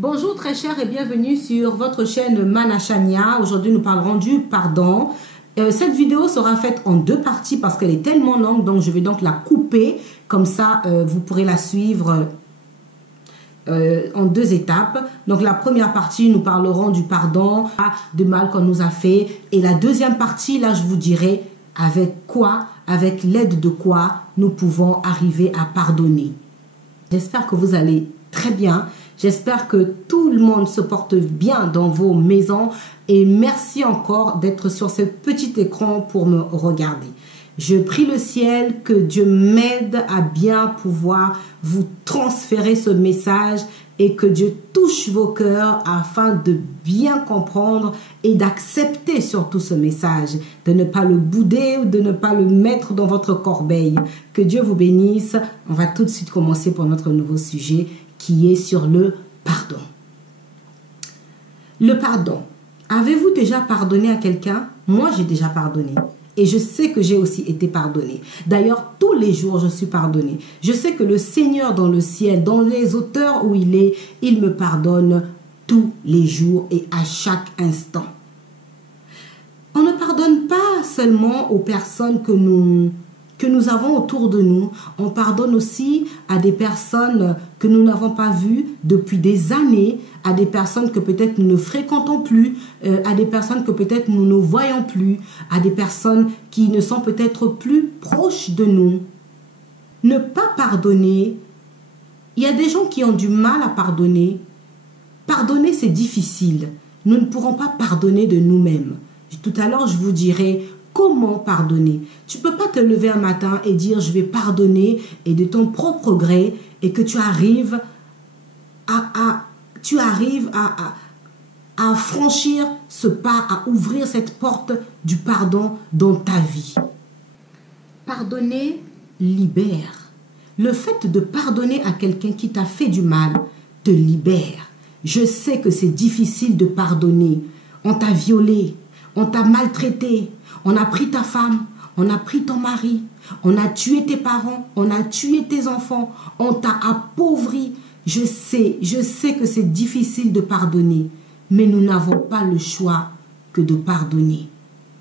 Bonjour très chers et bienvenue sur votre chaîne Manashania. Aujourd'hui nous parlerons du pardon. Cette vidéo sera faite en deux parties parce qu'elle est tellement longue, donc je vais donc la couper. Comme ça vous pourrez la suivre en deux étapes. Donc la première partie nous parlerons du pardon, du mal qu'on nous a fait. Et la deuxième partie, là je vous dirai avec quoi, avec l'aide de quoi nous pouvons arriver à pardonner. J'espère que vous allez très bien. J'espère que tout le monde se porte bien dans vos maisons et merci encore d'être sur ce petit écran pour me regarder. Je prie le ciel que Dieu m'aide à bien pouvoir vous transférer ce message et que Dieu touche vos cœurs afin de bien comprendre et d'accepter surtout ce message, de ne pas le bouder ou de ne pas le mettre dans votre corbeille. Que Dieu vous bénisse. On va tout de suite commencer pour notre nouveau sujet qui est sur le pardon. Le pardon. Avez-vous déjà pardonné à quelqu'un? Moi, j'ai déjà pardonné. Et je sais que j'ai aussi été pardonné. D'ailleurs, tous les jours, je suis pardonné. Je sais que le Seigneur dans le ciel, dans les hauteurs où il est, il me pardonne tous les jours et à chaque instant. On ne pardonne pas seulement aux personnes que nous avons autour de nous. On pardonne aussi à des personnes que nous n'avons pas vues depuis des années, à des personnes que peut-être nous ne fréquentons plus, à des personnes que peut-être nous ne voyons plus, à des personnes qui ne sont peut-être plus proches de nous. Ne pas pardonner, il y a des gens qui ont du mal à pardonner. Pardonner, c'est difficile. Nous ne pourrons pas pardonner de nous-mêmes. Tout à l'heure, je vous dirai comment pardonner. Tu ne peux pas te lever un matin et dire je vais pardonner et de ton propre gré et que tu arrives à franchir ce pas, à ouvrir cette porte du pardon dans ta vie. Pardonner libère. Le fait de pardonner à quelqu'un qui t'a fait du mal te libère. Je sais que c'est difficile de pardonner. On t'a violé, on t'a maltraité, on a pris ta femme, on a pris ton mari, on a tué tes parents, on a tué tes enfants, on t'a appauvri. Je sais que c'est difficile de pardonner, mais nous n'avons pas le choix que de pardonner.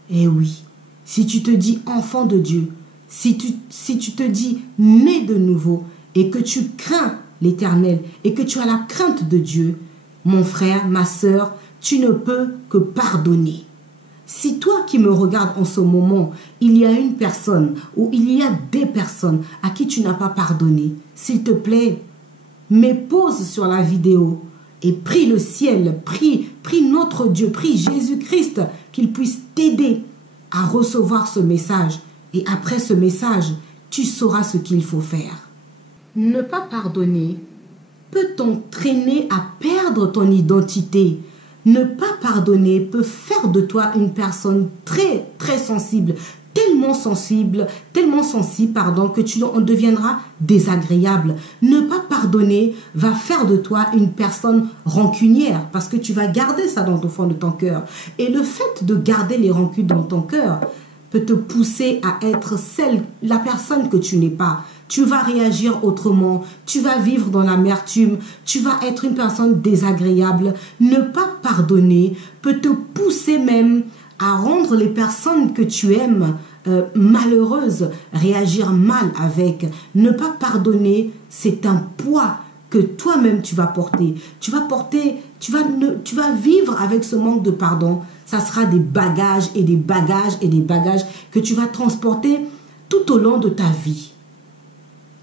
Eh oui, si tu te dis enfant de Dieu, si tu te dis né de nouveau et que tu crains l'Éternel et que tu as la crainte de Dieu, mon frère, ma sœur, tu ne peux que pardonner. Si toi qui me regardes en ce moment, il y a une personne ou il y a des personnes à qui tu n'as pas pardonné, s'il te plaît, mets pause sur la vidéo et prie le ciel, prie notre Dieu, prie Jésus-Christ qu'il puisse t'aider à recevoir ce message. Et après ce message, tu sauras ce qu'il faut faire. Ne pas pardonner peut t'entraîner à perdre ton identité. Ne pas pardonner peut faire de toi une personne très, très sensible, tellement sensible, que tu en deviendras désagréable. Ne pas pardonner va faire de toi une personne rancunière parce que tu vas garder ça dans le fond de ton cœur. Et le fait de garder les rancunes dans ton cœur peut te pousser à être la personne que tu n'es pas. Tu vas réagir autrement, tu vas vivre dans l'amertume, tu vas être une personne désagréable. Ne pas pardonner peut te pousser même à rendre les personnes que tu aimes malheureuses, réagir mal avec. Ne pas pardonner, c'est un poids que toi-même tu vas porter. Tu vas vivre avec ce manque de pardon. Ça sera des bagages et des bagages et des bagages que tu vas transporter tout au long de ta vie.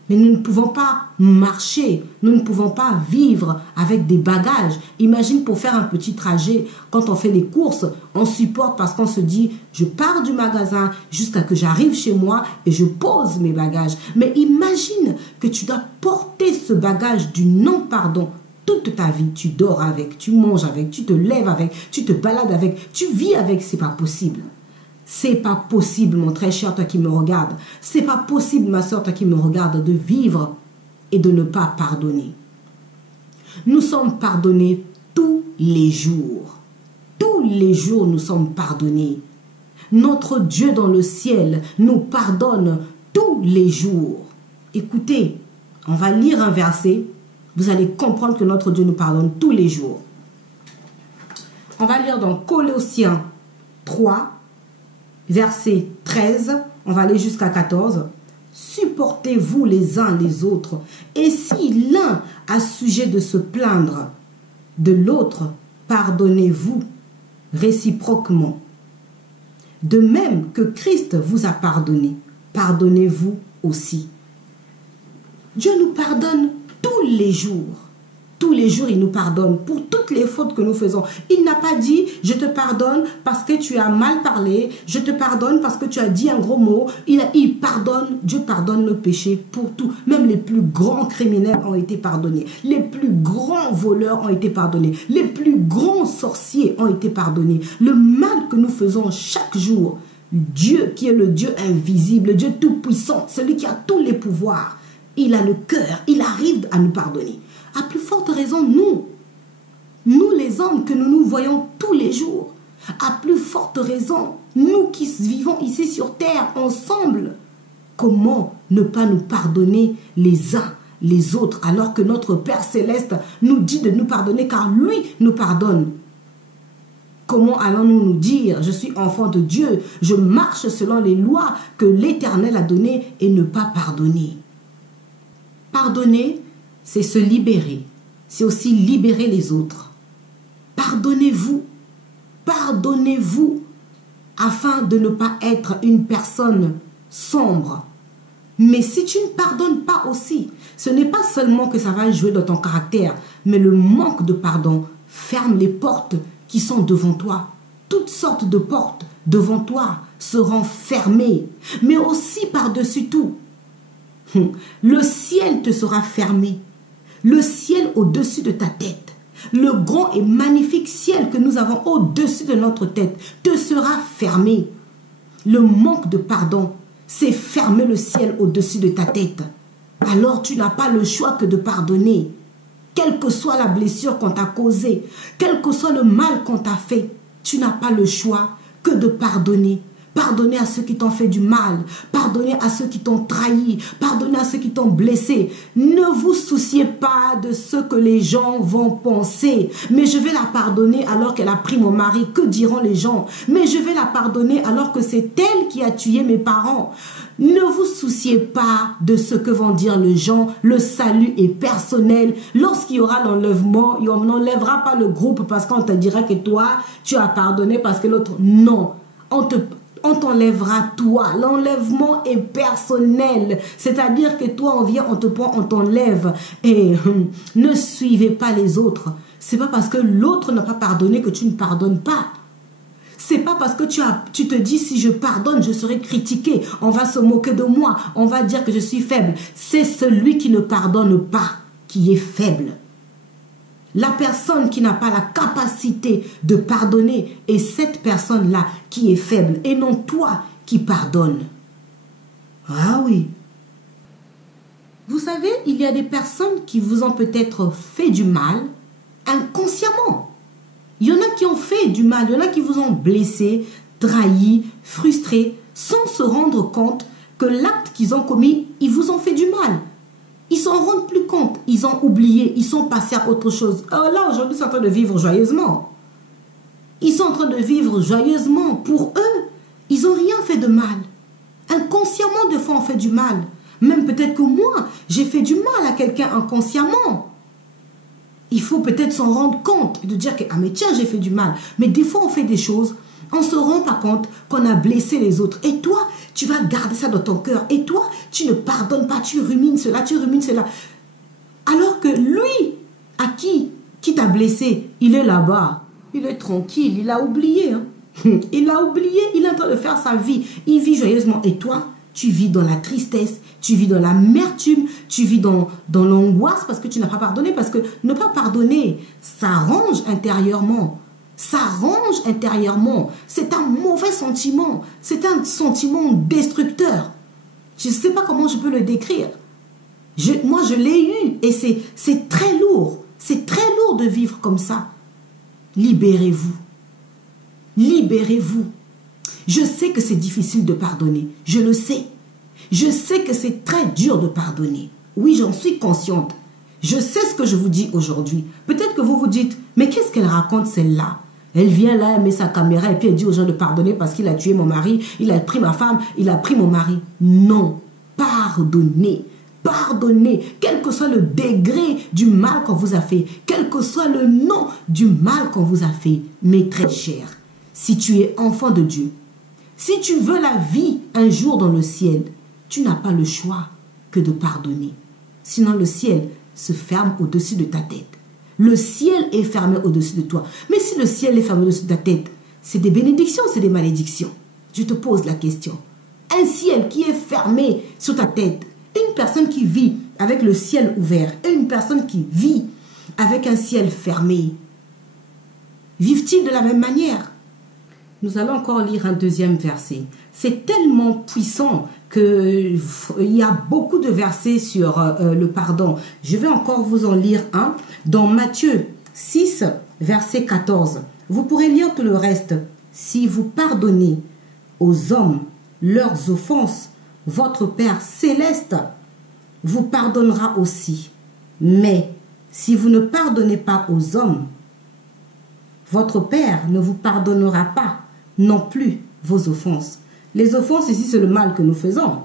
Mais nous ne pouvons pas marcher, nous ne pouvons pas vivre avec des bagages. Imagine pour faire un petit trajet, quand on fait les courses, on supporte parce qu'on se dit, je pars du magasin jusqu'à que j'arrive chez moi et je pose mes bagages. Mais imagine que tu dois porter ce bagage du non-pardon toute ta vie. Tu dors avec, tu manges avec, tu te lèves avec, tu te balades avec, tu vis avec, c'est pas possible. C'est pas possible, mon très cher, toi qui me regardes. C'est pas possible, ma soeur, toi qui me regarde, de vivre et de ne pas pardonner. Nous sommes pardonnés tous les jours. Tous les jours, nous sommes pardonnés. Notre Dieu dans le ciel nous pardonne tous les jours. Écoutez, on va lire un verset vous allez comprendre que notre Dieu nous pardonne tous les jours. On va lire dans Colossiens 3, verset 13, on va aller jusqu'à 14. Supportez-vous les uns les autres, et si l'un a sujet de se plaindre de l'autre, pardonnez-vous réciproquement. De même que Christ vous a pardonné, pardonnez-vous aussi. Dieu nous pardonne tous les jours. Tous les jours, il nous pardonne pour toutes les fautes que nous faisons. Il n'a pas dit, je te pardonne parce que tu as mal parlé, je te pardonne parce que tu as dit un gros mot. Il pardonne, Dieu pardonne nos péchés pour tout. Même les plus grands criminels ont été pardonnés. Les plus grands voleurs ont été pardonnés. Les plus grands sorciers ont été pardonnés. Le mal que nous faisons chaque jour, Dieu qui est le Dieu invisible, le Dieu tout-puissant, celui qui a tous les pouvoirs, il a le cœur, il arrive à nous pardonner. À plus forte raison, nous les hommes que nous voyons tous les jours, à plus forte raison, nous qui vivons ici sur terre ensemble, comment ne pas nous pardonner les uns les autres alors que notre Père Céleste nous dit de nous pardonner car lui nous pardonne? Comment allons-nous nous dire, je suis enfant de Dieu, je marche selon les lois que l'Éternel a données et ne pas pardonner? Pardonner, c'est se libérer. C'est aussi libérer les autres. Pardonnez-vous. Pardonnez-vous afin de ne pas être une personne sombre. Mais si tu ne pardonnes pas aussi, ce n'est pas seulement que ça va jouer dans ton caractère, mais le manque de pardon ferme les portes qui sont devant toi. Toutes sortes de portes devant toi seront fermées. Mais aussi par-dessus tout, le ciel te sera fermé. Le ciel au-dessus de ta tête, le grand et magnifique ciel que nous avons au-dessus de notre tête te sera fermé. Le manque de pardon, c'est fermer le ciel au-dessus de ta tête. Alors tu n'as pas le choix que de pardonner. Quelle que soit la blessure qu'on t'a causée, quel que soit le mal qu'on t'a fait, tu n'as pas le choix que de pardonner. Pardonnez à ceux qui t'ont fait du mal. Pardonnez à ceux qui t'ont trahi. Pardonnez à ceux qui t'ont blessé. Ne vous souciez pas de ce que les gens vont penser. Mais je vais la pardonner alors qu'elle a pris mon mari. Que diront les gens? Mais je vais la pardonner alors que c'est elle qui a tué mes parents. Ne vous souciez pas de ce que vont dire les gens. Le salut est personnel. Lorsqu'il y aura l'enlèvement, on n'enlèvera pas le groupe parce qu'on te dira que toi, tu as pardonné parce que l'autre, non. On t'enlèvera toi. L'enlèvement est personnel. C'est-à-dire que toi, on vient, on te prend, on t'enlève. Et ne suivez pas les autres. C'est pas parce que l'autre n'a pas pardonné que tu ne pardonnes pas. C'est pas parce que tu te dis si je pardonne, je serai critiqué. On va se moquer de moi. On va dire que je suis faible. C'est celui qui ne pardonne pas qui est faible. La personne qui n'a pas la capacité de pardonner est cette personne-là qui est faible et non toi qui pardonne. Ah oui. Vous savez, il y a des personnes qui vous ont peut-être fait du mal inconsciemment. Il y en a qui ont fait du mal, il y en a qui vous ont blessé, trahi, frustré, sans se rendre compte que l'acte qu'ils ont commis, ils vous ont fait du mal. Ils s'en rendent plus compte, ils ont oublié, ils sont passés à autre chose. Alors là, aujourd'hui, ils sont en train de vivre joyeusement. Ils sont en train de vivre joyeusement. Pour eux, ils n'ont rien fait de mal. Inconsciemment, des fois, on fait du mal. Même peut-être que moi, j'ai fait du mal à quelqu'un inconsciemment. Il faut peut-être s'en rendre compte et de dire que, ah mais tiens, j'ai fait du mal. Mais des fois, on fait des choses, on ne se rend pas compte qu'on a blessé les autres. Et toi, tu vas garder ça dans ton cœur. Et toi, tu ne pardonnes pas, tu rumines cela, tu rumines cela. Alors que lui, à qui t'a blessé, il est là-bas. Il est tranquille, il a oublié. Hein. Il a oublié, il est en train de faire sa vie. Il vit joyeusement. Et toi, tu vis dans la tristesse, tu vis dans l'amertume, tu vis dans l'angoisse parce que tu n'as pas pardonné. Parce que ne pas pardonner, ça range intérieurement. Ça range intérieurement. C'est un mauvais sentiment. C'est un sentiment destructeur. Je ne sais pas comment je peux le décrire. Moi, je l'ai eu et c'est très lourd. C'est très lourd de vivre comme ça. Libérez-vous. Libérez-vous. Je sais que c'est difficile de pardonner. Je le sais. Je sais que c'est très dur de pardonner. Oui, j'en suis consciente. Je sais ce que je vous dis aujourd'hui. Peut-être que vous vous dites, mais qu'est-ce qu'elle raconte celle-là? Elle vient là, elle met sa caméra et puis elle dit aux gens de pardonner parce qu'il a tué mon mari, il a pris ma femme, il a pris mon mari. Non, pardonnez. Pardonnez, quel que soit le degré du mal qu'on vous a fait, quel que soit le nom du mal qu'on vous a fait. Mais très cher, si tu es enfant de Dieu, si tu veux la vie un jour dans le ciel, tu n'as pas le choix que de pardonner. Sinon le ciel se ferme au-dessus de ta tête. Le ciel est fermé au-dessus de toi. Mais si le ciel est fermé au-dessus de ta tête, c'est des bénédictions, c'est des malédictions. Je te pose la question. Un ciel qui est fermé sur ta tête, une personne qui vit avec le ciel ouvert et une personne qui vit avec un ciel fermé, vivent-ils de la même manière? Nous allons encore lire un deuxième verset. C'est tellement puissant qu'il y a beaucoup de versets sur le pardon. Je vais encore vous en lire un. Dans Matthieu 6, verset 14. Vous pourrez lire tout le reste. Si vous pardonnez aux hommes leurs offenses, votre Père céleste vous pardonnera aussi. Mais si vous ne pardonnez pas aux hommes, votre Père ne vous pardonnera pas non plus vos offenses. Les offenses ici, c'est le mal que nous faisons.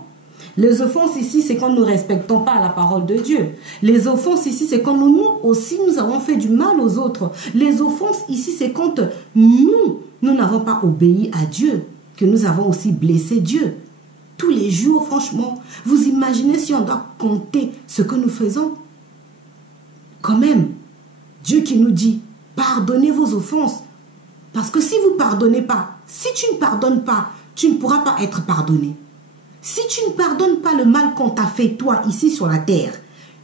Les offenses ici, c'est quand nous ne respectons pas la parole de Dieu. Les offenses ici, c'est quand nous aussi, nous avons fait du mal aux autres. Les offenses ici, c'est quand nous n'avons pas obéi à Dieu, que nous avons aussi blessé Dieu. Tous les jours, franchement, vous imaginez si on doit compter ce que nous faisons? Quand même, Dieu qui nous dit, pardonnez vos offenses. Parce que si vous ne pardonnez pas, si tu ne pardonnes pas, tu ne pourras pas être pardonné. Si tu ne pardonnes pas le mal qu'on t'a fait, toi, ici sur la terre,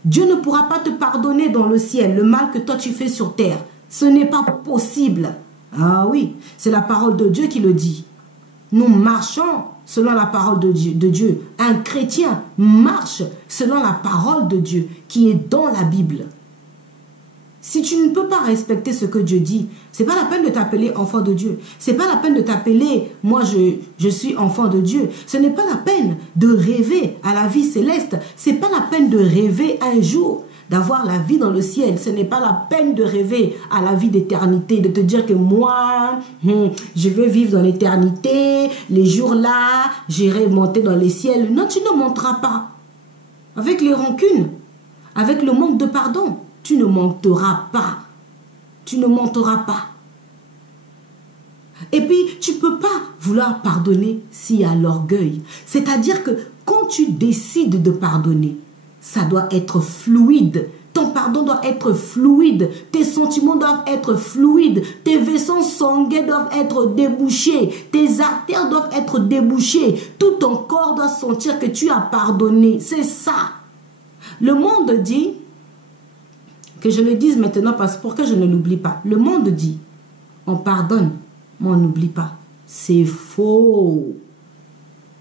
Dieu ne pourra pas te pardonner dans le ciel, le mal que toi tu fais sur terre. Ce n'est pas possible. Ah oui, c'est la parole de Dieu qui le dit. Nous marchons selon la parole de Dieu. Un chrétien marche selon la parole de Dieu qui est dans la Bible. Si tu ne peux pas respecter ce que Dieu dit, ce n'est pas la peine de t'appeler enfant de Dieu. Ce n'est pas la peine de t'appeler, moi je suis enfant de Dieu. Ce n'est pas la peine de rêver à la vie céleste. Ce n'est pas la peine de rêver un jour d'avoir la vie dans le ciel. Ce n'est pas la peine de rêver à la vie d'éternité, de te dire que moi, je vais vivre dans l'éternité, les jours là, j'irai monter dans les ciels. Non, tu ne monteras pas. Avec les rancunes, avec le manque de pardon, tu ne monteras pas. Tu ne monteras pas. Et puis, tu ne peux pas vouloir pardonner s'il y a l'orgueil. C'est-à-dire que quand tu décides de pardonner, ça doit être fluide. Ton pardon doit être fluide. Tes sentiments doivent être fluides. Tes vaisseaux sanguins doivent être débouchés. Tes artères doivent être débouchées. Tout ton corps doit sentir que tu as pardonné. C'est ça. Le monde dit, que je le dise maintenant parce pour que je ne l'oublie pas. Le monde dit, on pardonne, mais on n'oublie pas. C'est faux.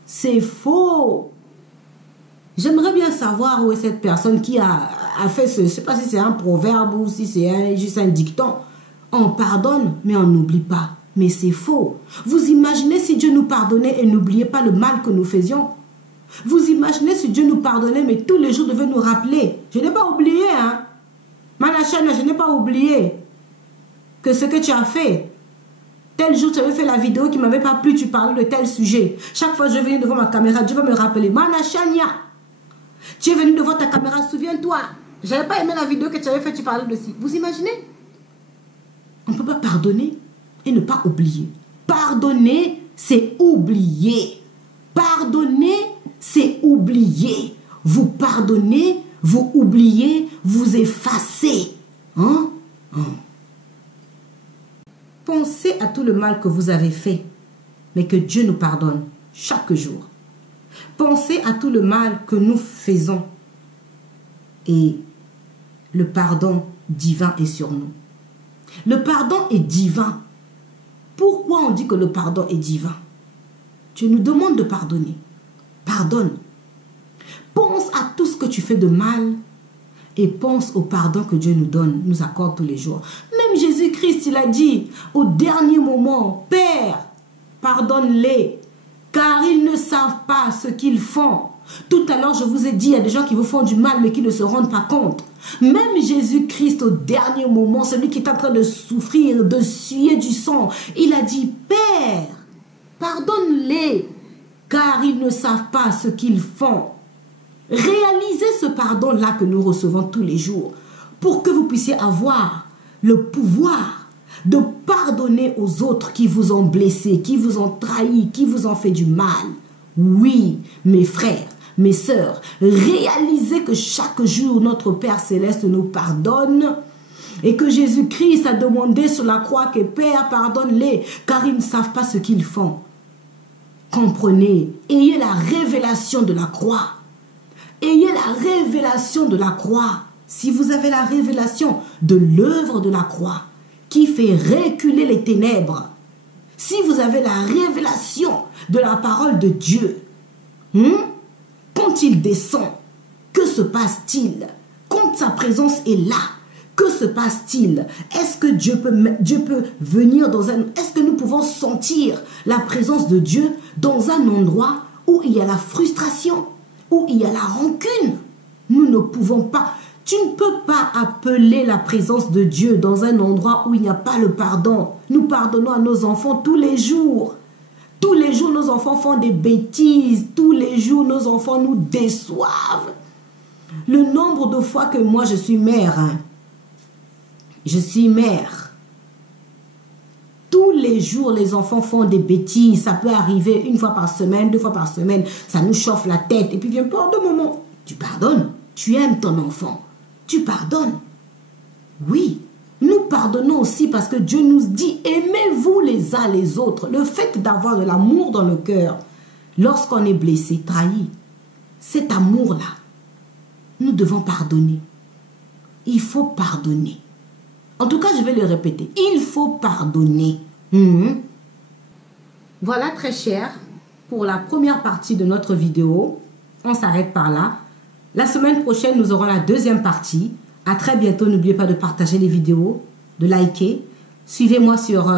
C'est faux. J'aimerais bien savoir où est cette personne qui a fait ce... Je ne sais pas si c'est un proverbe ou si c'est juste un dicton. On pardonne, mais on n'oublie pas. Mais c'est faux. Vous imaginez si Dieu nous pardonnait et n'oubliait pas le mal que nous faisions? Vous imaginez si Dieu nous pardonnait, mais tous les jours devait nous rappeler. Je n'ai pas oublié, hein. Manachana, je n'ai pas oublié que ce que tu as fait. Tel jour, tu avais fait la vidéo qui ne m'avait pas plu, tu parlais de tel sujet. Chaque fois que je viens devant ma caméra, Dieu va me rappeler. Manachania, tu es venu devant ta caméra, souviens-toi. Je n'avais pas aimé la vidéo que tu avais fait, tu parlais de ci. Vous imaginez? On ne peut pas pardonner et ne pas oublier. Pardonner, c'est oublier. Pardonner, c'est oublier. Vous pardonnez, vous oubliez, vous effacez. Pensez à tout le mal que vous avez fait, mais que Dieu nous pardonne chaque jour. Pensez à tout le mal que nous faisons et le pardon divin est sur nous. Le pardon est divin. Pourquoi on dit que le pardon est divin? Dieu nous demande de pardonner. Pardonne. Pense à tout ce que tu fais de mal et pense au pardon que Dieu nous donne, nous accorde tous les jours. Même Jésus-Christ, il a dit au dernier moment, Père, pardonne-les, car ils ne savent pas ce qu'ils font. Tout à l'heure, je vous ai dit, il y a des gens qui vous font du mal, mais qui ne se rendent pas compte. Même Jésus-Christ au dernier moment, celui qui est en train de souffrir, de suer du sang, il a dit, Père, pardonne-les, car ils ne savent pas ce qu'ils font. Réalisez ce pardon-là que nous recevons tous les jours pour que vous puissiez avoir le pouvoir de pardonner aux autres qui vous ont blessé, qui vous ont trahi, qui vous ont fait du mal. Oui, mes frères, mes sœurs, réalisez que chaque jour notre Père Céleste nous pardonne et que Jésus-Christ a demandé sur la croix que Père, pardonne-les car ils ne savent pas ce qu'ils font. Comprenez, ayez la révélation de la croix. Ayez la révélation de la croix. Si vous avez la révélation de l'œuvre de la croix qui fait reculer les ténèbres, si vous avez la révélation de la parole de Dieu, quand il descend, que se passe-t-il? Quand sa présence est là, que se passe-t-il? Est-ce que Dieu peut venir dans un... Est-ce que nous pouvons sentir la présence de Dieu dans un endroit où il y a la frustration, où il y a la rancune? Nous ne pouvons pas... Tu ne peux pas appeler la présence de Dieu dans un endroit où il n'y a pas le pardon. Nous pardonnons à nos enfants tous les jours. Tous les jours, nos enfants font des bêtises. Tous les jours, nos enfants nous déçoivent. Le nombre de fois que moi, je suis mère, je suis mère. Tous les jours, les enfants font des bêtises. Ça peut arriver une fois par semaine, 2 fois par semaine. Ça nous chauffe la tête. Et puis vient pas de moment. Tu pardonnes. Tu aimes ton enfant. Tu pardonnes. Oui. Nous pardonnons aussi parce que Dieu nous dit, aimez-vous les uns les autres. Le fait d'avoir de l'amour dans le cœur, lorsqu'on est blessé, trahi, cet amour-là, nous devons pardonner. Il faut pardonner. En tout cas, je vais le répéter. Il faut pardonner. Voilà, très cher, pour la première partie de notre vidéo. On s'arrête par là. La semaine prochaine, nous aurons la deuxième partie. À très bientôt. N'oubliez pas de partager les vidéos, de liker. Suivez-moi sur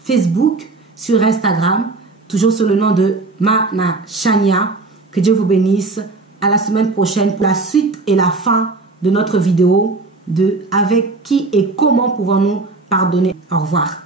Facebook, sur Instagram, toujours sur le nom de Mana Chania. Que Dieu vous bénisse. À la semaine prochaine pour la suite et la fin de notre vidéo de avec qui et comment pouvons-nous pardonner. Au revoir.